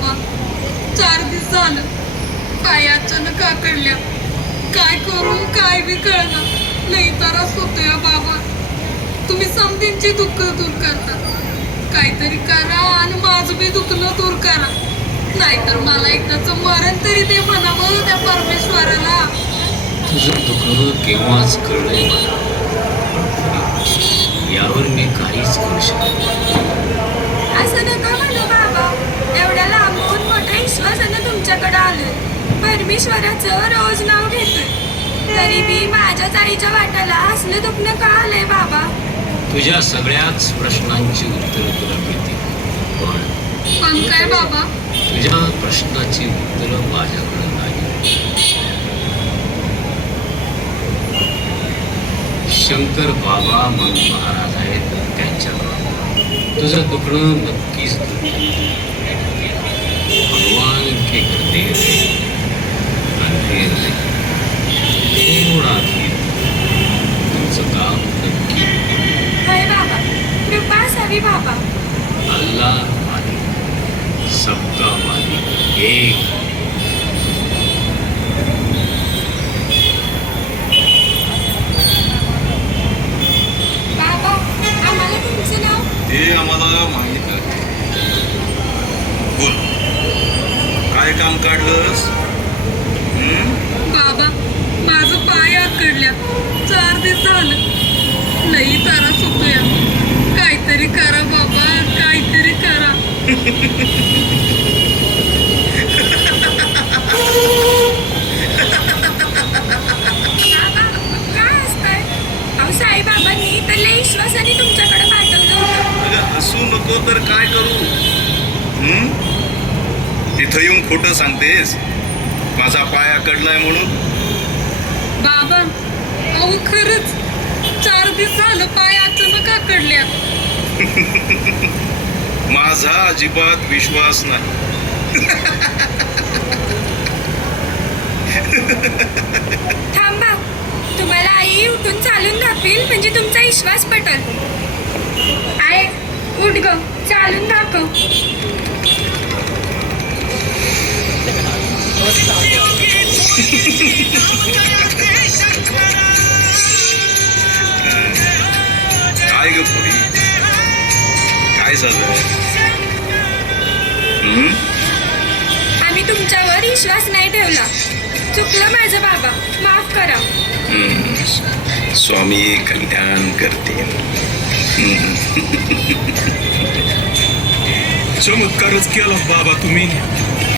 बाबा. 4 दिवस झालं पाय अचानक आकडल्या. काय करू काय बी कळना. लई त्रास होतोय बाबा. तुम्ही समधींची दुःख दूर करता. काहीतरी करा आणि माझं बी दुखणं दूर करा. नाहीतर मला एकदाच मरण तरी दे म्हणावं त्या परमेश्वराला. तुझं दुःख केव्हाच कळलंय मला. यावर मी काहीच करू शकत नाही. असं नका म्हणू बाबा. एवढ्या लांबून मोठ्या विश्वासानं तुमच्याकडे आलोय. परमेश्वराचं रोज नाव घेतोय. तरी मी माझ्याच आईच्या वाट्याला असलं दुखणं का आलंय बाबा? तुझ्या सगळ्याच प्रश्नांची उत्तरं तुला मिळतील. पण काय बाबा? तुझ्या प्रश्नाची उत्तरं माझ्याकडे नाही. शंकर बाबा मग महाराज आहेत त्यांच्याकडे. तुझं दुखणं नक्कीच दूर होईल. भगवान के कृपे से अंधेर नहीं. थोडा धीर. तुमचं काम नक्की होईल. होय बाबा, कृपा असावी बाबा. अल्लाह मालिक, सबका मालिक एक. बाबा, आम्हाला तुमचं नाव? ते आम्हाला माहित आहे. बोल, काय काम काढलंस? बाबा माझं पाय आकडल्या. 4 दिवस झालं. लई त्रास होतोय. काहीतरी करा बाबा. काहीतरी करा. बाबा, काय असतंय? अहो साईबाबांनी तर लई विश्वासाने तुमच्याकडे पाठवलं होतं. अगं हसू नको तर काय करू? तिथं येऊन खोटं सांगतेस माझा पाय आकडलाय म्हणून? बाबा अहो खरंच 4 दिवस झालं पाय अचानक आकडल्या. माझा अजिबात विश्वास नाही. थांबा, तुम्हाला आई उठून चालून दाखवेल म्हणजे तुमचा विश्वास पटल. आई उठ ग, चालून दाखव. काय ग पोरी, काय झालं? आम्ही तुमच्यावर विश्वास नाही ठेवला. चुकलं माझं बाबा, माफ करा. स्वामी कल्याण करते. चमत्कारच केला बाबा तुम्ही.